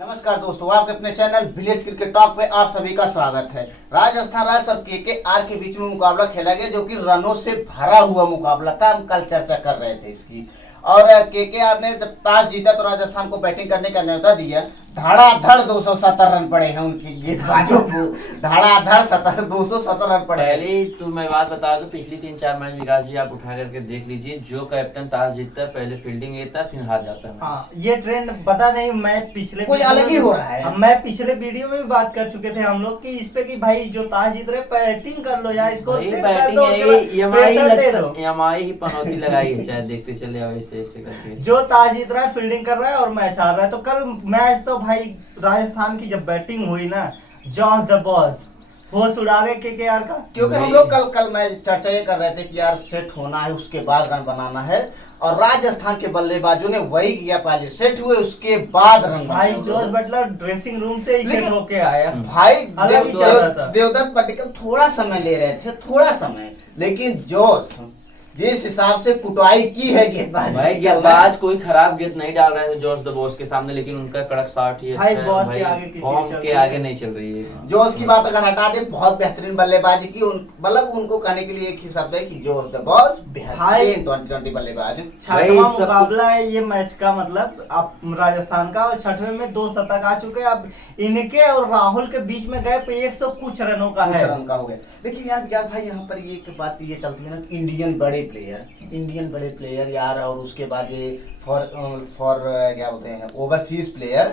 नमस्कार दोस्तों, आपके अपने चैनल विलेज क्रिकेट टॉक पे आप सभी का स्वागत है। राजस्थान रॉयल्स और केकेआर के बीच में मुकाबला खेला गया, जो कि रनों से भरा हुआ मुकाबला था। हम कल चर्चा कर रहे थे इसकी। और केकेआर ने जब टॉस जीता तो राजस्थान को बैटिंग करने का न्योता दिया। धड़ाधड़ 270 रन पड़े हैं उनकी गेंदबाजों को। धड़ाधड़ 270 रन पड़े। पहले तो मैं बात बता दूं, पिछली 3-4 मैच विकास जी आप उठा करके देख लीजिए, जो कैप्टन टॉस जीतता है पहले फील्डिंग लेता है फिर हार जाता है। हाँ, ये ट्रेंड पता नहीं, मैं पिछले कुछ अलग ही हो रहा है। मैं पिछले वीडियो में भी बात कर चुके थे हम लोग कि इस पे कि भाई जो टॉस जीत रहे बैटिंग कर लो या इसको EMI ही पनौती लगाई है, चाहे देखते चले आओ ऐसे ऐसे करके। जो टॉस जीत रहा है फील्डिंग कर रहा है और मैच हार रहा है। तो कल मैच तो भाई राजस्थान की जब बैटिंग हुई ना, जॉस द बॉस होश उड़ा गए केकेआर का। क्योंकि हम लोग कल मैच चर्चा ये कर रहे थे कि यार सेट होना है, उसके बाद रन बनाना है। और राजस्थान के बल्लेबाजों ने वही किया। पहले सेट हुए, उसके बाद रन भाई जोस बटलर ड्रेसिंग रूम से ही सेट होके आया। भाई देवदत्त पट्टिकल थोड़ा समय ले रहे थे, थोड़ा समय, लेकिन जोश जिस हिसाब से कुटाई की है गेंदबाज, भाई गेंदबाज कोई खराब गेंद नहीं डाल रहे थे जॉस द बॉस के सामने, लेकिन उनका कड़क शॉट ही भाई बॉस के आगे किसी के आगे नहीं चल रही है। जोश की बात अगर हटा दे, बहुत बेहतरीन बल्लेबाजी की। मतलब उनको कहने के लिए एक ही शब्द है कि जोश द बॉस बेहतरीन 2020 बल्लेबाज। छठवां मुकाबला है ये मैच का, मतलब अब राजस्थान का, और छठवें में 2 शतक आ चुके हैं। अब इनके और राहुल के बीच में गए 100 कुछ रनों का है। रन का हो गया। लेकिन यार भाई यहाँ पर ये बात ये चलती है ना, इंडियन बड़े प्लेयर यार, और उसके बाद ये फॉर क्या बोलते हैं ओवरसीज प्लेयर।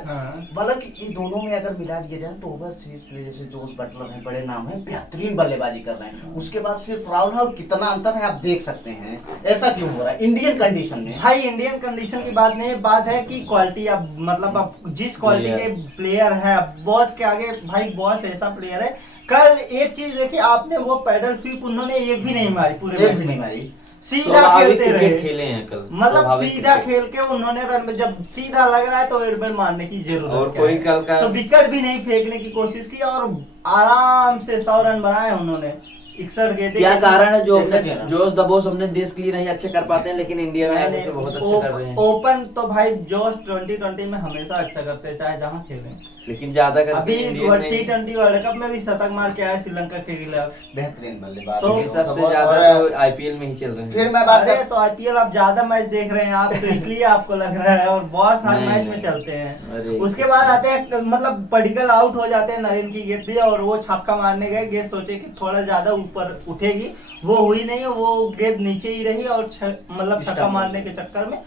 मतलब कि ये दोनों में अगर मिला दिया जाए तो ओवरसीज प्लेयर जैसे जोस बटलर है, बड़े नाम है, बेहतरीन बल्लेबाजी कर रहे हैं। उसके बाद सिर्फ राहुल है, और कितना अंतर है आप देख सकते हैं। ऐसा क्यों हो रहा है इंडियन कंडीशन में? भाई इंडियन कंडीशन की बात नहीं, बात है कि क्वालिटी, अब मतलब अब जिस क्वालिटी के प्लेयर है बॉस के आगे, भाई बॉस ऐसा प्लेयर है। कल एक चीज देखिए आपने, वो पैडल फ्लिप उन्होंने एक भी नहीं मारी, पूरे एक भी नहीं मारी, सीधा खेलते रहे। खेले हैं कल, मतलब सीधा खेल के उन्होंने रन में, जब सीधा लग रहा है तो एडबल मारने की जरूरत और कोई कल का तो विकेट भी नहीं फेंकने की कोशिश की, और आराम से 100 रन बनाए उन्होंने। 61 गेंदें। क्या कारण है जो जोश द बॉस अपने देश के लिए नहीं अच्छे कर पाते हैं, लेकिन इंडिया में आके तो बहुत अच्छे कर रहे हैं। ओपन तो भाई जोश 2020 में हमेशा अच्छा करते हैं, चाहे जहाँ खेलें। लेकिन ज्यादा करके अभी T20 वर्ल्ड कप में भी शतक मार के आए श्रीलंका के खिलाफ, बेहतरीन बल्लेबाज। तो सबसे ज्यादा तो आईपीएल में ही चल रहे हैं। फिर मैं बात कर तो आईपीएल आप ज्यादा मैच देख रहे हैं आप, तो इसलिए आपको लग रहा है, और बहुत सारे मैच में चलते हैं। उसके बाद आते हैं, मतलब पडिक्कल आउट हो जाते हैं, नरेन की गेंद दी और वो छक्का मारने गए, गेंद सोचे कि थोड़ा ज्यादा ऊपर उठेगी, वो हुई नहीं, वो गेंद नीचे ही रही, और मतलब छक्का मारने के चक्कर में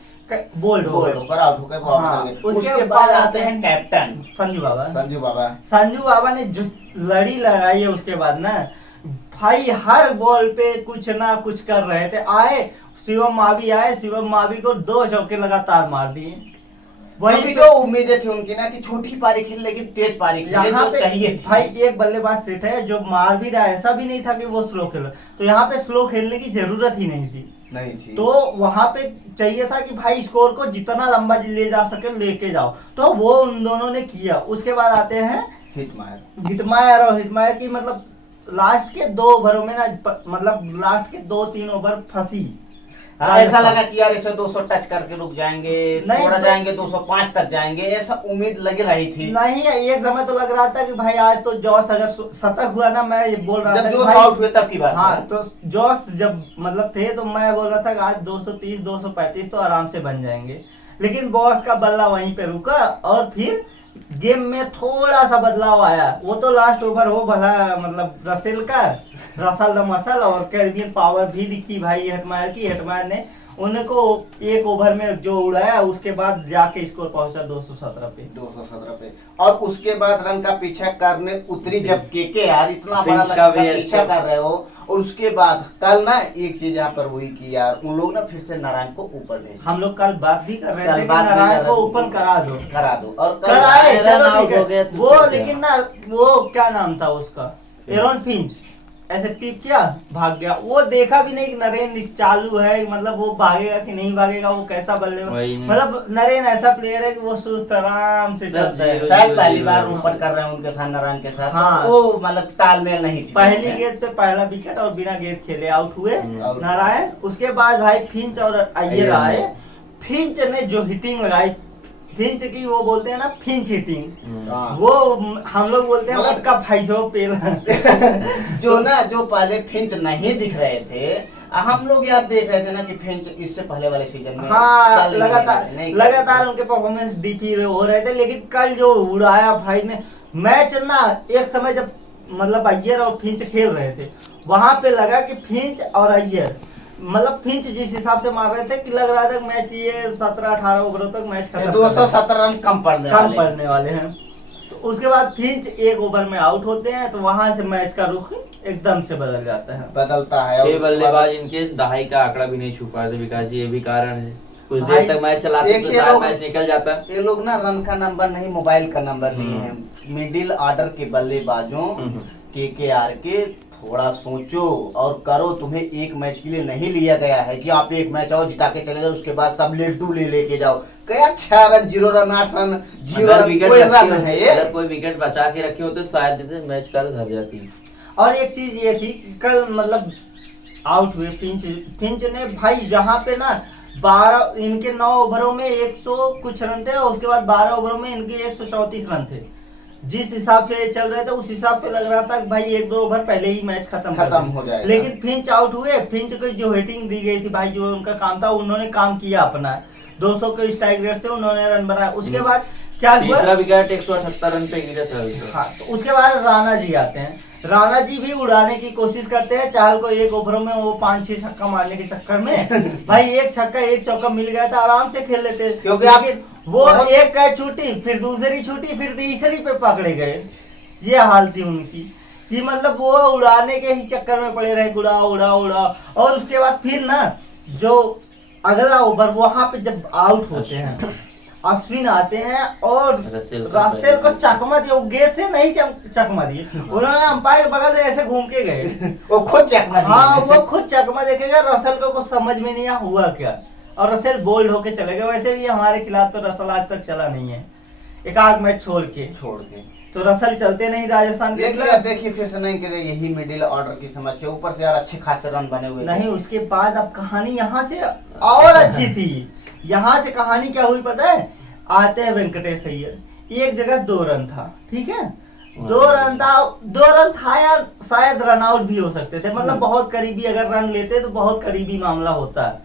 बोल्ड होकर आउट हो गए। उसके बाद आते हैं कैप्टन संजू बाबा ने जो लड़ी लगाई है उसके बाद ना, भाई हर बॉल पे कुछ ना कुछ कर रहे थे। आए शिवम मावी को 2 चौके लगातार मार दिए। वही जो उम्मीदें थी उनकी ना कि छोटी पारी खेले, लेकिन तेज पारी खेले, यहाँ तो पे चाहिए थी। भाई एक बल्लेबाज सेट है जो मार भी रहा है, ऐसा भी नहीं था कि वो स्लो खेला, तो यहाँ पे स्लो खेलने की जरूरत ही नहीं थी। तो वहां पे चाहिए था कि भाई स्कोर को जितना लंबा ले जा सके लेके जाओ, तो वो उन दोनों ने किया। उसके बाद आते हैं हिटमायर और हिटमायर की, मतलब लास्ट के 2 ओवरों में ना, मतलब लास्ट के 2-3 ओवर फंसी। ऐसा लगा कि यार इसे 200 टच करके रुक जाएंगे, थोड़ा जाएंगे 205 तक जाएंगे, ऐसा उम्मीद लग रही थी। नहीं, एक समय तो लग रहा था कि भाई आज तो जॉस अगर शतक हुआ ना, मैं ये बोल रहा था जब जॉस आउट हुए तब की बात। हाँ, तो जॉस जब मतलब थे तो मैं बोल रहा था कि आज 230 235 तो आराम से बन जाएंगे, लेकिन बॉस का बल्ला वहीं पे रुका, और फिर गेम में थोड़ा सा बदलाव आया। वो तो लास्ट ओवर हो भला, मतलब रसल द मसल और कैरिबियन पावर भी दिखी भाई हेटमायर ने उनको 1 ओवर में जो उड़ाया, उसके बाद जाके स्कोर पहुंचा 217 पे। और उसके बाद रन का पीछा करने उतरी जब केकेआर, इतना बड़ा लक्ष्य का पीछा कर रहे हो, और उसके बाद कल ना एक चीज यहाँ पर हुई कि यार उन लोग ना फिर से नारायण को ऊपर भेज। हम लोग कल बात भी कर रहे थे कि नारायण को ऊपर करा दो और कराए, चलो ठीक है वो, लेकिन ना वो क्या नाम था उसका, एरन फिंच, ऐसे टिप किया भाग गया। वो देखा भी नहीं कि नरेन चालू है, मतलब वो भागेगा कि नहीं भागेगा, वो कैसा बल्ले, मतलब नरेन ऐसा प्लेयर है कि वो सुस्त आराम से चलता है। शायद पहली बार ऊपर कर रहे हैं उनके साथ, नारायण के साथ। हाँ, वो मतलब तालमेल नहीं थी। पहली गेंद पे पहला विकेट और बिना गेंद खेले आउट हुए नारायण। उसके बाद भाई फिंच और अय्यर आए। फिंच ने जो हिटिंग लगाई फिंच की वो बोलते हैं ना फिंच हिटिंग, हाँ। वो हम लोग बोलते हैं मतलब- उनका फाइजो पेल। जो पहले फिंच नहीं दिख रहे थे, हम लोग यार देख रहे थे ना कि फिंच इससे पहले वाले सीजन में हाँ चल नहीं लगातार रहे, नहीं लगातार उनके परफॉर्मेंस डीपी हो रहे थे, लेकिन कल जो उड़ाया भाई ने मैच ना, एक समय जब मतलब अय्यर और फिंच खेल रहे थे, वहां पे लगा कि फिंच और अय्यर मतलब फिंच जिस हिसाब से मार रहे थे कि लग रहा था मैच ये 17-18 ओवरों तक मैच खत्म 217 रन कम पड़ने वाले हैं। तो उसके बाद फिंच एक ओवर में आउट होते हैं, तो वहां से मैच का रुख एकदम से बदल जाता है, बदलता है। 6 बल्लेबाज इनके दहाई का आंकड़ा भी नहीं छू पाए थे विकास जी, ये भी कारण है। कुछ भाई, देर तक मैच चलाते तो देखिए शायद लोग- मैच निकल जाता। ये लोग ना रन का नंबर नहीं, मोबाइल का नंबर लिए हैं। मिडिल ऑर्डर के बल्लेबाजों केकेआर के, थोड़ा सोचो और करो। तुम्हें एक मैच के लिए नहीं लिया गया है कि आप एक मैच आओ जिता के चले जाओ, उसके बाद सब लेटू लेके जाओ। क्या 6 रन 0 रन 8 रन 0 अगर रन विकेट कोई रखे रन होते- है ये? अगर कोई विकेट बचा के रखे होते तो शायद मैच का घर जाती। और एक चीज ये थी कि कल मतलब आउट हुए फिंच ने भाई, जहां पे ना 12 इनके 9 ओवरों में 100 कुछ रन थे, और उसके बाद 12 ओवरों में इनके 134 रन थे। जिस हिसाब से चल रहे थे उस हिसाब से लग रहा था कि भाई 1-2 ओवर पहले ही मैच खत्म हो जाएगा। लेकिन फिंच आउट हुए। फिंच को जो हिटिंग दी गई थी भाई, जो उनका काम था, उन्होंने काम किया अपना। 200 के स्ट्राइक रेट से उन्होंने रन बनाया। उसके बाद क्या हुआ, तीसरा विकेट 178 रन पे गिरा था। हाँ, तो उसके बाद राणा जी आते हैं। राणा जी भी उड़ाने की कोशिश करते हैं चाहल को, एक ओवर में वो 5-6 छक्का मारने के चक्कर में भाई एक छक्का एक चौका मिल गया था, आराम से खेल लेते। क्योंकि आप लेकिन वो एक कैच छूटी, फिर दूसरी छूटी, फिर तीसरी पे पकड़े गए। ये हाल थी उनकी कि मतलब वो उड़ाने के ही चक्कर में पड़े रहे, उड़ा उड़ा उड़ा। और उसके बाद फिर ना जो अगला ओवर वहां पे जब आउट होते हैं, अश्विन आते हैं और रसेल को चकमा दिया। वो गेंद से नहीं चकमा दिए, उन्होंने अंपायर के बगल से ऐसे घूम के गए। वो खुद चकमा दिए। हाँ, वो खुद चकमा देखेगा। रसल को कुछ समझ में नहीं आया हुआ क्या, और रसेल बोल्ड होके चले गए। वैसे भी हमारे खिलाफ तो रसल आज तक चला नहीं है, एक आध मैच छोड़ के। तो रसल चलते नहीं राजस्थान के खिलाफ। देखिए फिर से नहीं करे, यही मिडिल ऑर्डर की समस्या। ऊपर से यार अच्छे खासे रन बने हुए नहीं, उसके बाद अब कहानी यहाँ से और अच्छी थी। यहाँ से कहानी क्या हुई पता है, आते हैं वेंकटेश अय्यर, एक जगह 2 रन था, ठीक है, 2 रन था यार, शायद रन आउट भी हो सकते थे। मतलब बहुत करीबी, अगर रन लेते तो बहुत करीबी मामला होता है।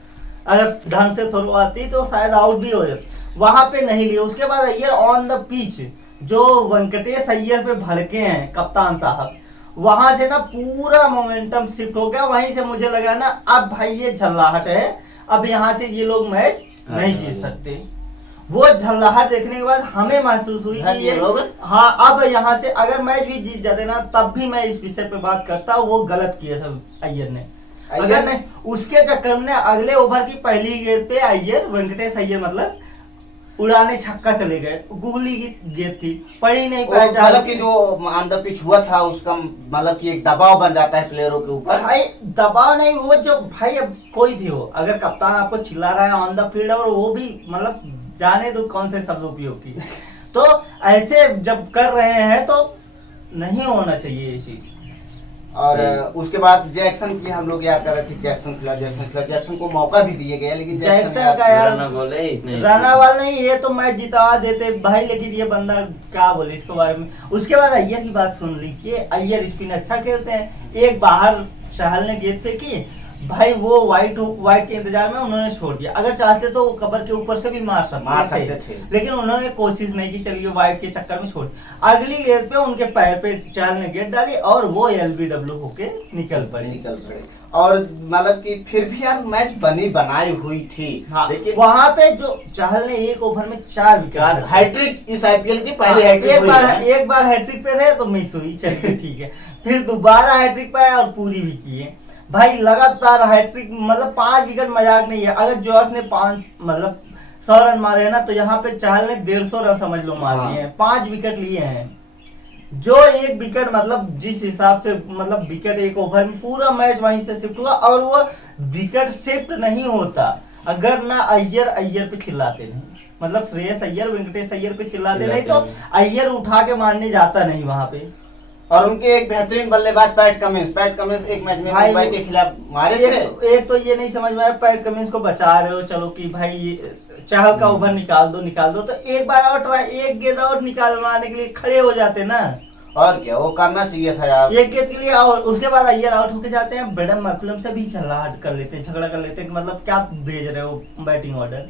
अगर ढंग से थ्रो आती तो शायद आउट भी हो जाता, वहां पे नहीं लिए। उसके बाद अय्यर ऑन द पिच, जो वेंकटेश अय्यर पे भड़के हैं कप्तान साहब, वहां से ना पूरा मोमेंटम शिफ्ट हो गया। वहीं से मुझे लगा ना अब भाई ये झल्लाहट है, अब यहाँ से ये लोग मैच नहीं जीत सकते। वो झल्लाहट देखने के बाद हमें महसूस हुई कि ये लोग, हाँ, अब यहाँ से अगर मैच भी जीत जाते ना, तब भी मैं इस विषय पे बात करता, वो गलत किया था अय्यर ने। अगर नहीं, उसके चक्कर में अगले ओवर की पहली गेंद पे अय्यर, वेंकटेश अय्यर मतलब उड़ाने छक्का चले गए। गुगली की गेंद थी, पड़ी नहीं पाया। मतलब कि जो ऑन द पिच हुआ था उसका मतलब कि एक दबाव बन जाता है प्लेयरों के ऊपर। भाई दबाव नहीं, वो जो भाई अब कोई भी हो, अगर कप्तान आपको चिल्ला रहा है ऑन द फील्ड, और वो भी मतलब जाने दो कौन से शब्द उपयोग की, तो ऐसे जब कर रहे हैं तो नहीं होना चाहिए ये चीज। और उसके बाद जैक्सन की हम लोग याद कर रहे थे, जैक्सन को मौका भी दिए गए, लेकिन जैक्सन का यार रन वाला नहीं, ये तो मैच जिता देते भाई, लेकिन ये बंदा क्या बोले इसके बारे में। उसके बाद अय्यर की बात सुन लीजिए, अय्यर स्पिन अच्छा खेलते हैं। एक बाहर चहल ने गेंद फेंकी भाई, वो वाइट के इंतजार में उन्होंने छोड़ दिया। अगर चाहते तो वो कवर के ऊपर से भी मार सकते थे, लेकिन उन्होंने कोशिश नहीं की, चलिए वाइट के चक्कर में छोड़। अगली गेंद पे उनके पैर पे चहल ने गेंद डाली और वो LBW होके निकल पड़े। और मतलब कि फिर भी यार मैच बनाई हुई थी। हाँ, लेकिन वहां पे जो चहल ने एक ओवर में 4 विकेट, हैट्रिक इस IPL की पहली हैट्रिक एक बार हैट्रिक पे थे तो मिस हुई, चलिए ठीक है। फिर दोबारा हैट्रिक पे आए और पूरी भी की भाई, लगातार हैट्रिक। मतलब 5 विकेट मजाक नहीं है। अगर जॉस ने 100 रन मारे हैं ना, तो यहाँ पे चहल ने 150 रन समझ लो मार लिए हैं। 5 विकेट लिए हैं, जो एक विकेट मतलब जिस हिसाब से मतलब विकेट एक ओवर में, पूरा मैच वहीं से शिफ्ट हुआ। और वो विकेट शिफ्ट नहीं होता अगर ना अय्यर पे चिल्लाते नहीं, मतलब श्रेयस अय्यर वेंकटेश अय्यर पे चिल्लाते नहीं, तो अय्यर उठा के मारने जाता नहीं वहां पे। और उनके एक बेहतरीन बल्लेबाज पैट कमिंस एक मैच में भाई मुंबई के खिलाफ मारे थे। एक तो ये नहीं समझ में आया, पैट कमिंस को बचा रहे हो, चलो कि भाई चहल का ओवर निकाल दो, तो एक बार और ट्राई, एक गेंद और निकालवाने के लिए खड़े हो जाते ना। और क्या वो करना चाहिए था यार, एक गेंद के लिए। और उसके बाद अय्यर आउट होके जाते हैं, बेडम मैकुलम से भी झगड़ा कर लेते हैं, मतलब क्या भेज रहे हो बैटिंग ऑर्डर।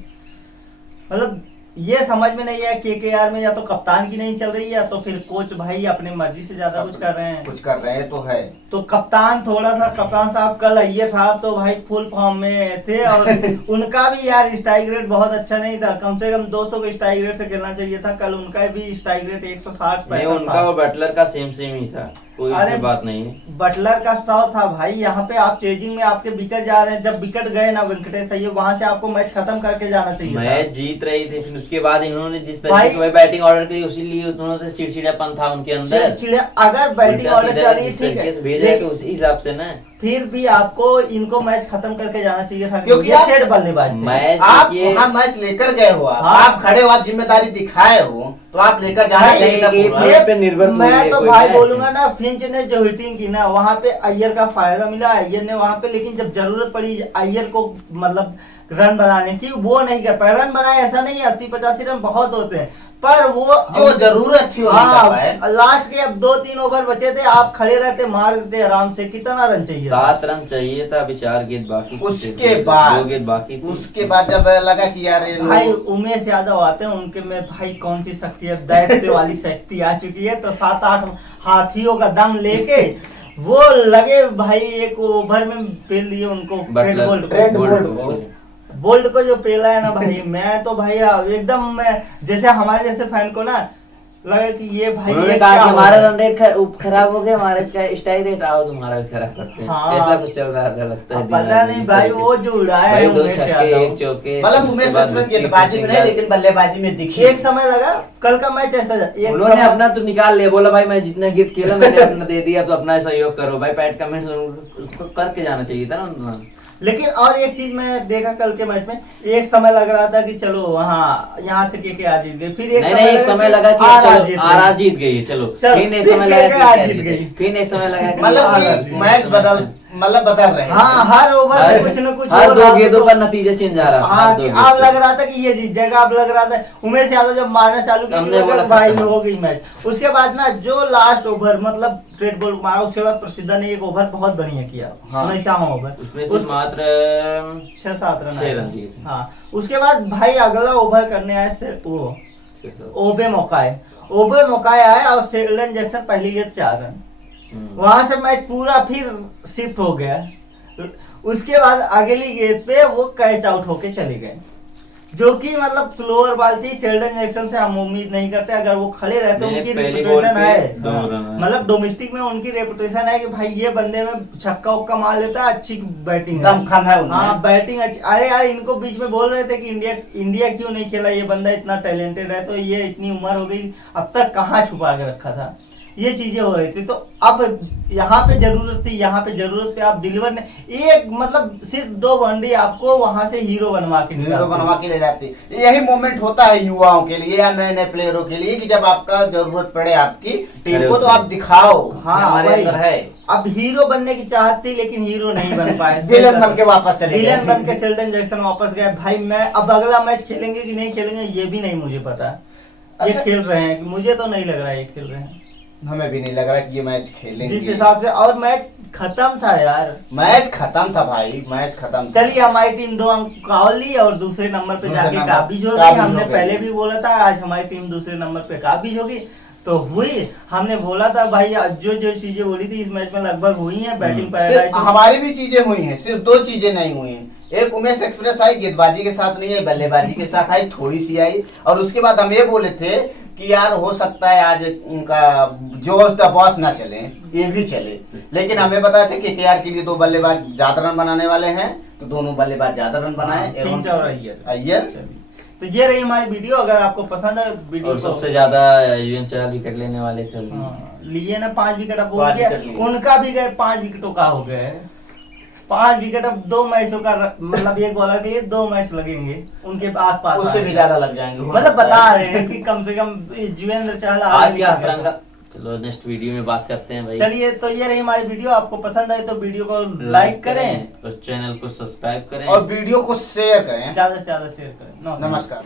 मतलब ये समझ में नहीं है केकेआर में, या तो कप्तान की नहीं चल रही है, या तो फिर कोच भाई अपने मर्जी से ज्यादा कुछ कर रहे हैं तो है। तो कप्तान साहब कल अय्यर साहब तो भाई फुल फॉर्म में थे, और उनका भी यार स्ट्राइक रेट बहुत अच्छा नहीं था, कम से कम 200 के स्ट्राइक रेट से खेलना चाहिए था। कल उनका भी स्ट्राइक रेट 160 नहीं, उनका और बटलर का सेम ही था, कोई इसमें बात नहीं है। बटलर का 100 था भाई। यहाँ पे आप चेजिंग में आपके विकेट जा रहे हैं, जब विकेट गए ना वेंकटेश अय्यर, वहां से आपको मैच खत्म करके जाना चाहिए। मैच जीत रही थी, फिर उसके बाद इन्होंने जिस तरीके से बैटिंग ऑर्डर की, उसीलिए उन्होंने चिड़चिड़ापन था उनके अंदर। अगर बैटिंग ऑर्डर चली ठीक है, भेज रहे तो उसी हिसाब से ना, फिर भी आपको इनको मैच खत्म करके जाना चाहिए था, क्योंकि ये सेट बल्लेबाज थे। मैच आप वहाँ मैच लेकर गए हो, आप खड़े हो, आप जिम्मेदारी दिखाए हो, तो आप लेकर जाना चाहिए था पूरा। पे निर्भर मैं तो भाई बोलूंगा ना, फिंच ने जो हिटिंग की ना, वहाँ पे अय्यर का फायदा मिला अय्यर ने वहाँ पे, लेकिन जब जरूरत पड़ी अय्यर को मतलब रन बनाने की, वो नहीं कर पाया। रन बनाए ऐसा नहीं है, 80-85 रन बहुत होते हैं, पर वो जो जरूरत थी वो नहीं कर पाए। लास्ट के अब 2-3 ओवर बचे थे, आप खड़े रहते, मार देते आराम से। कितना रन चाहिए? 7 रन चाहिए था, अभी 4 गेंद बाकी। उसके बाद 2 गेंद बाकी। उसके बाद जब लगा कि यार भाई उमेश यादव आते हैं, उनके में भाई कौन सी शक्ति है, दैत्य वाली शक्ति आ चुकी है, तो 7-8 हाथियों का दम लेके वो लगे भाई, एक ओवर में पेल दिए उनको, बोल्ड को जो पेला है ना भाई, मैं तो भाई एकदम, मैं जैसे हमारे जैसे फैन को ना लगा कि ये भाई, उन्होंने कहा कि हमारा रन रेट खराब हो गया, हमारा स्ट्राइक रेट आओ तुम्हारा भी खराब करते हैं। हाँ, ऐसा कुछ चल रहा था, लगता है पता नहीं भाई, वो जो उड़ाया है 2 छक्के 1 चौके, मतलब उमेश अक्सर गेंदबाजी में नहीं लेकिन बल्लेबाजी में दिखी। एक समय लगा कल का मैच ऐसा, उन्होंने अपना तो निकाल लिया, बोला भाई मैं जितना गेंद खेला मैंने अपना दे दिया, तो अपना सहयोग करो भाई। पैट कमिंस उसको करके जाना चाहिए था ना। लेकिन और एक चीज मैं देखा कल के मैच में, एक समय लग रहा था कि चलो हाँ यहाँ से केकेआर जीत गई, फिर एक समय लगा कि चलो आरा जीत गई, चलो फिर एक समय लगा कि जीत गई, फिर एक समय लगा मतलब मैच बदल रहे हैं। हाँ, हर ओवर में कुछ न कुछ, हर 2 गेंदों पर नतीजा चेंज आ रहा था। अब लग रहा था कि ये जीत जाएगा, अब लग रहा था उमेश यादव जब मारना चालू किया भाई हो गई मैच। उसके बाद ना जो लास्ट ओवर मतलब स्ट्रेट बॉल मारा, उसके बाद प्रसिद्धा ने एक ओवर बहुत बढ़िया किया, 19वां ओवर, उसमें से मात्र 6-7 रन दिए थे। हाँ, उसके बाद भाई अगला ओवर करने आए वो ओबे मौकाए आए, और शेल्डन जैक्सन पहली गेंद 4 रन। वहां से मैच पूरा फिर शिफ्ट हो गया। उसके बाद अगली गेंद पे वो कैच आउट होके चले गए, जो कि मतलब स्लोअर बॉल थी। शेल्डन जैक्सन से हम उम्मीद नहीं करते, अगर वो खड़े रहते उनकी रेपुटेशन है, मतलब डोमेस्टिक में उनकी रेपुटेशन है कि भाई ये बंदे में छक्का उक्का मार लेता है, अच्छी बैटिंग है। हाँ, बैटिंग अच्छी। अरे यार, इनको बीच में बोल रहे थे कि इंडिया क्यों नहीं खेला, ये बंदा इतना टैलेंटेड है, तो ये इतनी उम्र हो गई, अब तक कहाँ छुपा के रखा था, ये चीजें हो रही थी। तो अब यहाँ पे जरूरत थी, यहाँ पे जरूरत पे आप डिलीवर ने एक मतलब सिर्फ 2 वनडे आपको वहां से हीरो बनवा के ले जाते। यही मोमेंट होता है युवाओं के लिए या नए नए प्लेयरों के लिए, कि जब आपका जरूरत पड़े आपकी टीम को, तो आप दिखाओ हमारे अंदर है। अब हीरो बनने की चाहत थी, लेकिन हीरो नहीं बन पाए, विलन बन के वापस चले गए, विलन बन के शेल्डन जैक्सन वापस गए। भाई मैं अब अगला मैच खेलेंगे कि नहीं खेलेंगे ये भी नहीं मुझे पता। ये खेल रहे हैं, मुझे तो नहीं लग रहा है ये खेल रहे हैं, हमें भी नहीं लग रहा कि ये मैच खेलेंगे जिस हिसाब से। और मैच खत्म था यार, मैच खत्म था भाई, मैच खत्म। चलिए हमारी टीम 2 अंक ली, और दूसरे नंबर पे जाके काबिज हो गई। हमने पहले भी बोला था आज हमारी टीम दूसरे नंबर पे काबिज होगी, तो हुई। हमने बोला था भाई जो चीजें बोली थी इस मैच में लगभग हुई हैं। बैटिंग पैराडाइज हमारी भी चीजें हुई हैं, सिर्फ 2 चीजें नहीं हुई हैं। एक उमेश एक्सप्रेस आई, गेंदबाजी के साथ नहीं आई, बल्लेबाजी के साथ आई, थोड़ी सी आई। और उसके बाद हम ये बोले थे कि यार हो सकता है आज उनका जोश द बॉस ना चले, ये भी चले, लेकिन हमें पता था कि केकेआर के लिए 2 बल्लेबाज ज्यादा रन बनाने वाले हैं, तो दोनों बल्लेबाज ज्यादा रन बनाए, अय्यर। तो ये रही हमारी वीडियो, अगर आपको पसंद है वीडियो। और सबसे ज्यादा यूएन चहल विकेट लेने वाले थे, लिए ना 5 विकेट, अब उनका भी गए 5 विकेटों का हो गए 5 विकेट। अब 2 मैचों का मतलब एक बॉलर के लिए 2 मैच लगेंगे उनके आसपास, उससे भी ज्यादा लग जाएंगे। मतलब बता रहे हैं कि कम से कम युवेंद्र चहल आज क्या चलो नेक्स्ट वीडियो में बात करते हैं भाई। चलिए, तो ये रही हमारी वीडियो। आपको पसंद आई तो वीडियो को लाइक करें, उस चैनल को सब्सक्राइब करें और वीडियो को शेयर करें, ज्यादा से ज्यादा शेयर करें। नमस्कार।